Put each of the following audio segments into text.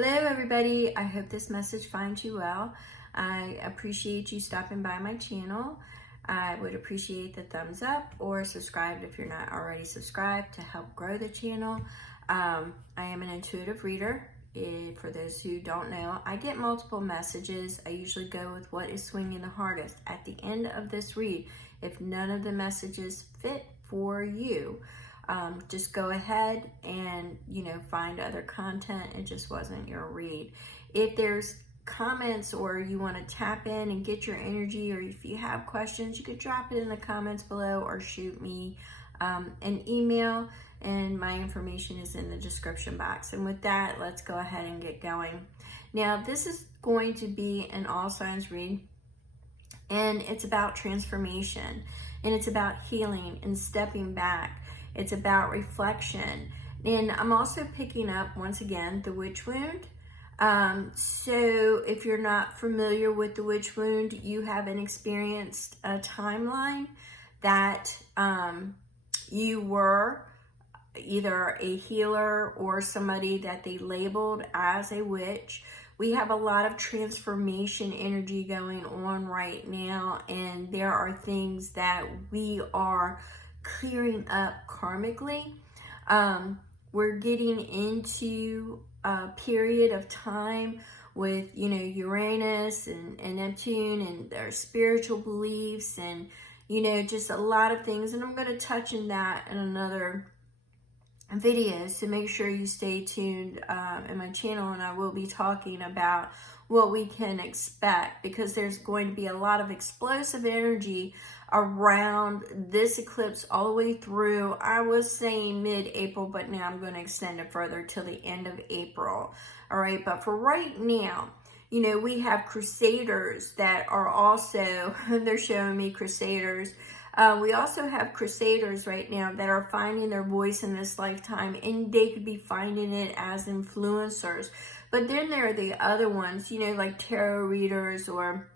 Hello everybody, I hope this message finds you well. I appreciate you stopping by my channel. I would appreciate the thumbs up or subscribe if you're not already subscribed to help grow the channel. I am an intuitive reader. For those who don't know, I get multiple messages. I usually go with what is swinging the hardest. At the end of this read, if none of the messages fit for you, just go ahead and, find other content. It just wasn't your read. If there's comments or you want to tap in and get your energy, or if you have questions, you could drop it in the comments below or shoot me an email, and my information is in the description box. And with that, let's go ahead and get going. Now, this is going to be an all signs read, and it's about transformation, and it's about healing and stepping back. It's about reflection. And I'm also picking up, once again, the witch wound. So if you're not familiar with the witch wound, you haven't experienced a timeline that you were either a healer or somebody that they labeled as a witch. We have a lot of transformation energy going on right now, and there are things that we are clearing up karmically. We're getting into a period of time with, Uranus and Neptune and their spiritual beliefs and, just a lot of things. And I'm going to touch on that in another video, so make sure you stay tuned in my channel, and I will be talking about what we can expect, because there's going to be a lot of explosive energy around this eclipse all the way through. I was saying mid-April, but now I'm going to extend it further till the end of April. All right, but for right now, we have crusaders that are also, they're showing me crusaders. We also have crusaders right now that are finding their voice in this lifetime, and they could be finding it as influencers. But then there are the other ones, like tarot readers or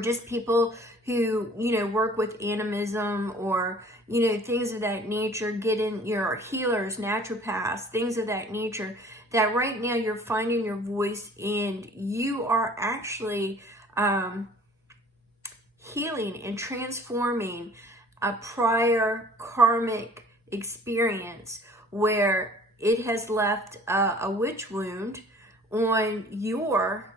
just people who, work with animism or, things of that nature, get in your healers, naturopaths, things of that nature, that right now you're finding your voice and you are actually healing and transforming a prior karmic experience where it has left a witch wound on your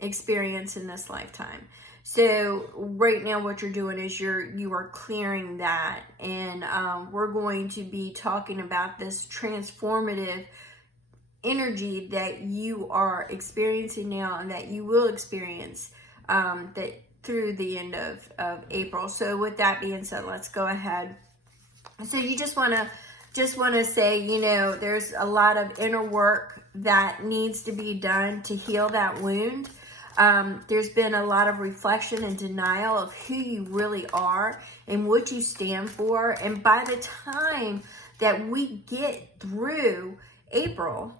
experience in this lifetime. So right now what you're doing is you are clearing that, and we're going to be talking about this transformative energy that you are experiencing now and that you will experience that through the end of April. So with that being said, let's go ahead. So you just want to say, there's a lot of inner work that needs to be done to heal that wound. There's been a lot of reflection and denial of who you really are and what you stand for. And by the time that we get through April,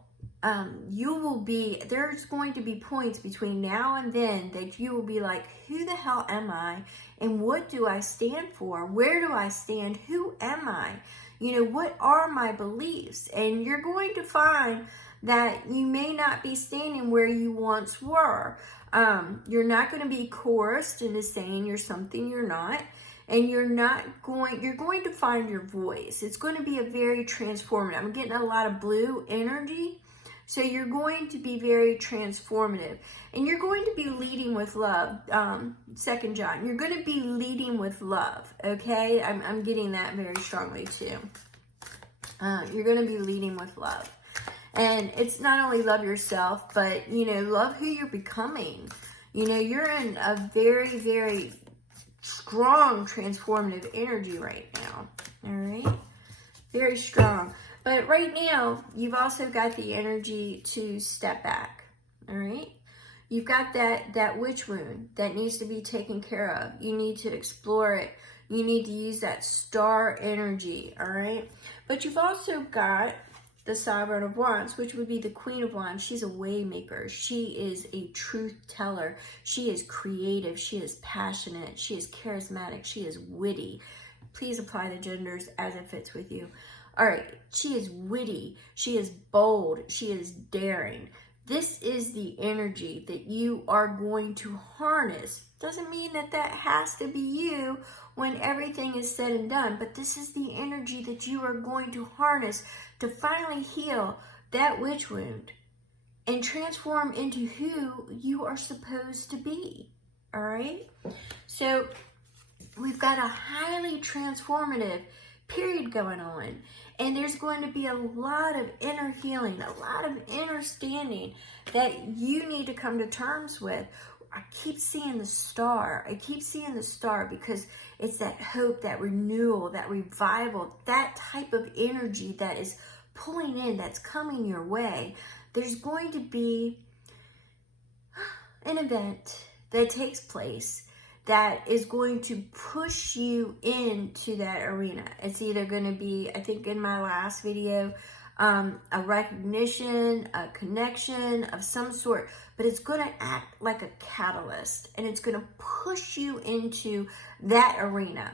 there's going to be points between now and then that you will be like, who the hell am I? And what do I stand for? Where do I stand? Who am I? What are my beliefs? And you're going to find that you may not be standing where you once were. You're not going to be coerced into saying you're something you're not. And you're going to find your voice. It's going to be a very transformative. I'm getting a lot of blue energy. So you're going to be very transformative, and you're going to be leading with love. 2 John, you're going to be leading with love. Okay, I'm getting that very strongly too. You're going to be leading with love, and it's not only love yourself, but love who you're becoming. You're in a very, very strong transformative energy right now. All right, very strong. But right now, you've also got the energy to step back, all right? You've got that witch wound that needs to be taken care of. You need to explore it. You need to use that star energy, all right? But you've also got the Sovereign of Wands, which would be the Queen of Wands. She's a way maker. She is a truth teller. She is creative. She is passionate. She is charismatic. She is witty. Please apply the genders as it fits with you. All right, she is witty, she is bold, she is daring. This is the energy that you are going to harness. Doesn't mean that that has to be you when everything is said and done, but this is the energy that you are going to harness to finally heal that witch wound and transform into who you are supposed to be. All right? So we've got a highly transformative period going on, and there's going to be a lot of inner healing, a lot of inner standing that you need to come to terms with. I keep seeing the star. I keep seeing the star because it's that hope, that renewal, that revival, that type of energy that is pulling in, that's coming your way. There's going to be an event that takes place that is going to push you into that arena. It's either going to be, I think in my last video, a recognition, a connection of some sort, but it's going to act like a catalyst, and it's going to push you into that arena.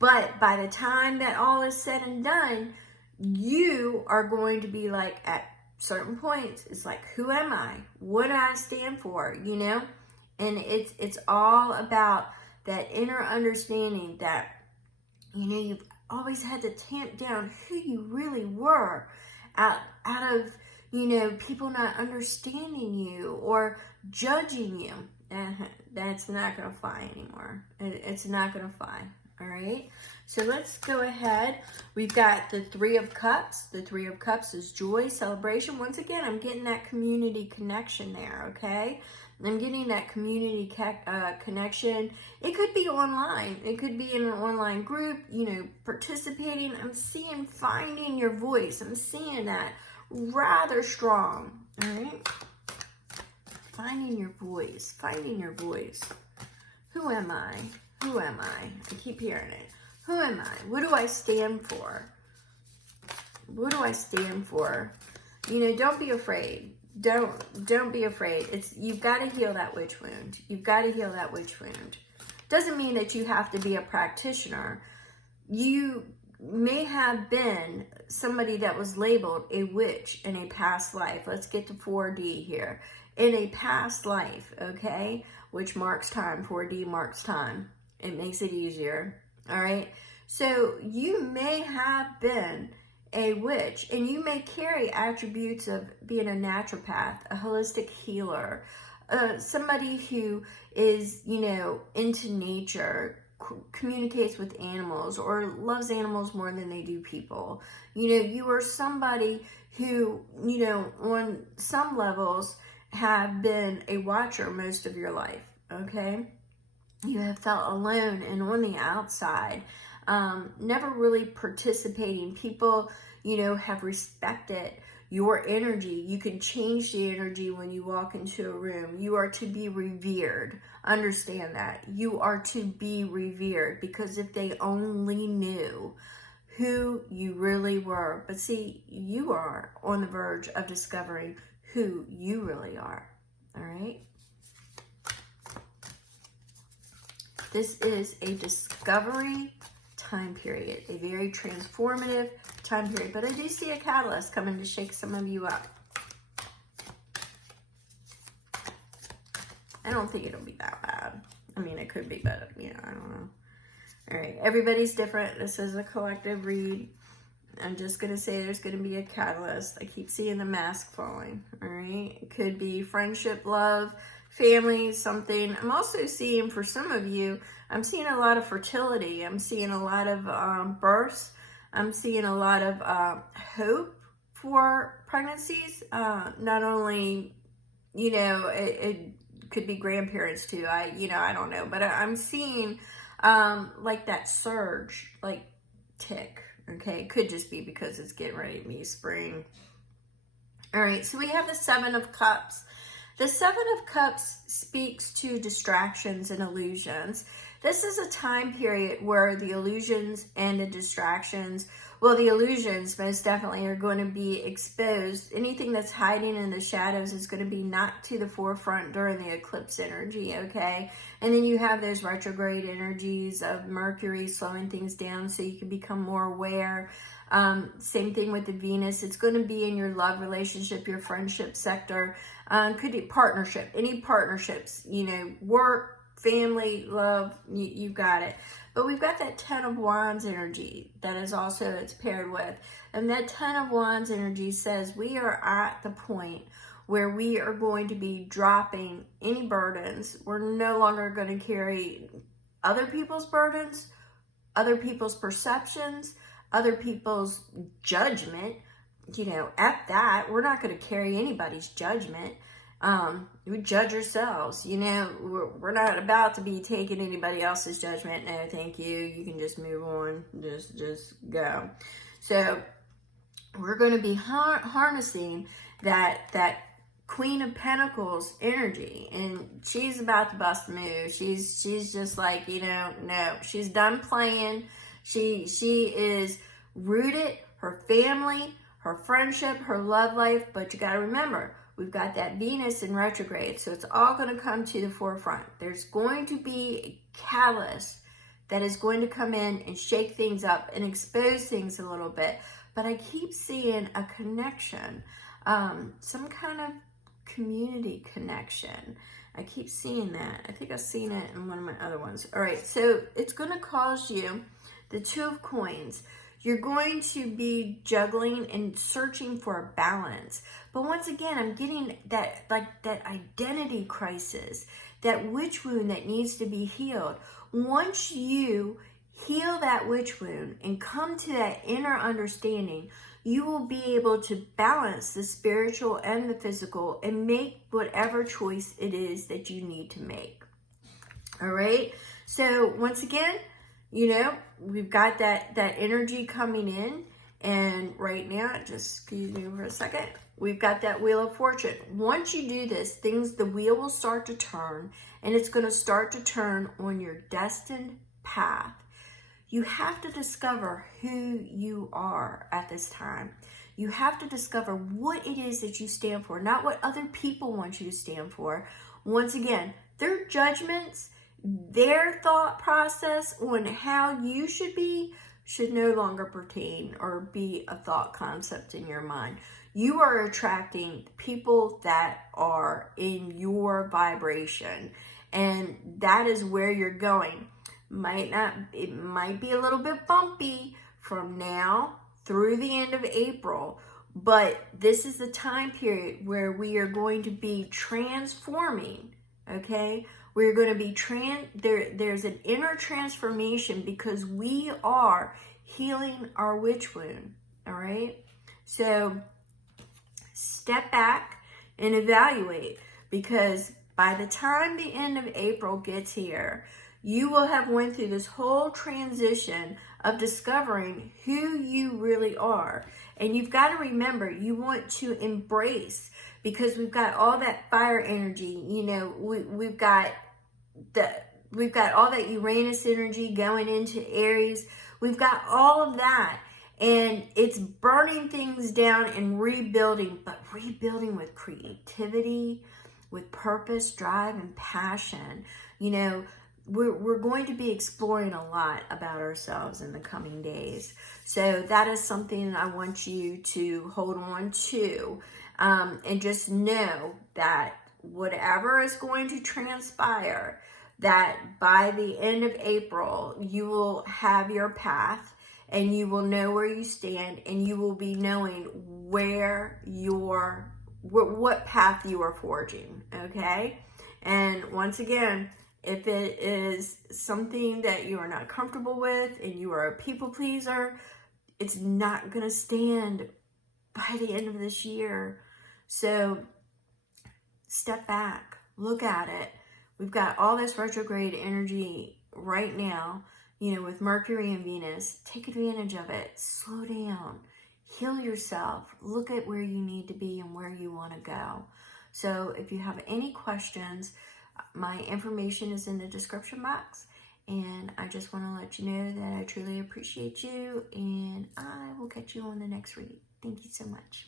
But by the time that all is said and done, you are going to be like, at certain points, it's like, who am I? What do I stand for? You know? And it's all about that inner understanding that, you know, you've always had to tamp down who you really were out of, you know, people not understanding you or judging you. That's not going to fly anymore. It's not going to fly. All right. So let's go ahead. We've got the Three of Cups. The Three of Cups is joy, celebration. Once again, I'm getting that community connection there. Okay. I'm getting that community connection. It could be online. It could be in an online group, you know, participating. I'm seeing finding your voice. I'm seeing that rather strong. All right. Finding your voice. Finding your voice. Who am I? Who am I? I keep hearing it. Who am I? What do I stand for? What do I stand for? You know, don't be afraid. Don't be afraid. You've got to heal that witch wound. You've got to heal that witch wound. Doesn't mean that you have to be a practitioner. You may have been somebody that was labeled a witch in a past life. Let's get to 4D here. In a past life, okay? Which marks time. 4D marks time. It makes it easier. All right? So you may have been a witch, and you may carry attributes of being a naturopath, a holistic healer, somebody who is, you know, into nature, communicates with animals, or loves animals more than they do people. You know, you are somebody who, you know, on some levels have been a watcher most of your life, okay? You have felt alone and on the outside. Never really participating. People, you know, have respected your energy. You can change the energy when you walk into a room. You are to be revered. Understand that. You are to be revered, because if they only knew who you really were. But see, you are on the verge of discovering who you really are. All right? This is a discovery time period, a very transformative time period, but I do see a catalyst coming to shake some of you up. I don't think it'll be that bad. I mean, it could be, but you know, I don't know. All right, everybody's different. This is a collective read. I'm just gonna say there's gonna be a catalyst. I keep seeing the mask falling. All right, it could be friendship, love, family, something. I'm also seeing, for some of you, I'm seeing a lot of fertility. I'm seeing a lot of births. I'm seeing a lot of hope for pregnancies. Not only, you know, it could be grandparents too. I don't know, but I'm seeing like that surge, like tick. Okay, it could just be because it's getting ready to be spring. All right, so we have the Seven of Cups. The Seven of Cups speaks to distractions and illusions. This is a time period where the illusions and the distractions, well, the illusions most definitely are going to be exposed. Anything that's hiding in the shadows is going to be knocked to the forefront during the eclipse energy, okay? And then you have those retrograde energies of Mercury slowing things down so you can become more aware. Same thing with the Venus. It's going to be in your love relationship, your friendship sector. Could be partnership, any partnerships, work, family, love, you got it. But we've got that 10 of Wands energy that is also, it's paired with. And that 10 of Wands energy says we are at the point where we are going to be dropping any burdens. We're no longer going to carry other people's burdens, other people's perceptions, other people's judgment. At that, we're not going to carry anybody's judgment. We judge ourselves. We're not about to be taking anybody else's judgment. No, thank you. You can just move on. Just go. So we're going to be harnessing that Queen of Pentacles energy, and she's about to bust a move. She's just like, no, she's done playing. She is rooted, her family, her friendship, her love life. But you got to remember, we've got that Venus in retrograde, so it's all going to come to the forefront. There's going to be a catalyst that is going to come in and shake things up and expose things a little bit. But I keep seeing a connection, some kind of community connection. I keep seeing that. I think I've seen it in one of my other ones. All right, so it's going to cause you the Two of Coins. You're going to be juggling and searching for a balance. But once again, I'm getting that identity crisis, that witch wound that needs to be healed. Once you heal that witch wound and come to that inner understanding, you will be able to balance the spiritual and the physical and make whatever choice it is that you need to make. All right. So once again, we've got that energy coming in. And right now, just excuse me for a second, we've got that Wheel of Fortune. Once you do this, the wheel will start to turn, and it's going to start to turn on your destined path. You have to discover who you are at this time. You have to discover what it is that you stand for, not what other people want you to stand for. Once again, their judgments, their thought process on how you should be should no longer pertain or be a thought concept in your mind. You are attracting people that are in your vibration, and that is where you're going. It might be a little bit bumpy from now through the end of April, but this is the time period where we are going to be transforming, okay? We're going to be there's an inner transformation because we are healing our witch wound, all right? So step back and evaluate, because by the time the end of April gets here, you will have went through this whole transition of discovering who you really are. And you've got to remember, you want to embrace, because we've got all that fire energy. We've got all that Uranus energy going into Aries. We've got all of that, and it's burning things down and rebuilding, but rebuilding with creativity, with purpose, drive, and passion. We're going to be exploring a lot about ourselves in the coming days. So that is something I want you to hold on to, and just know that whatever is going to transpire, that by the end of April, you will have your path, and you will know where you stand, and you will be knowing what path you are forging, okay? And once again, if it is something that you are not comfortable with and you are a people pleaser, it's not going to stand by the end of this year. So step back, look at it. We've got all this retrograde energy right now, with Mercury and Venus. Take advantage of it. Slow down. Heal yourself. Look at where you need to be and where you want to go. So if you have any questions, my information is in the description box, and I just want to let you know that I truly appreciate you, and I will catch you on the next reading. Thank you so much.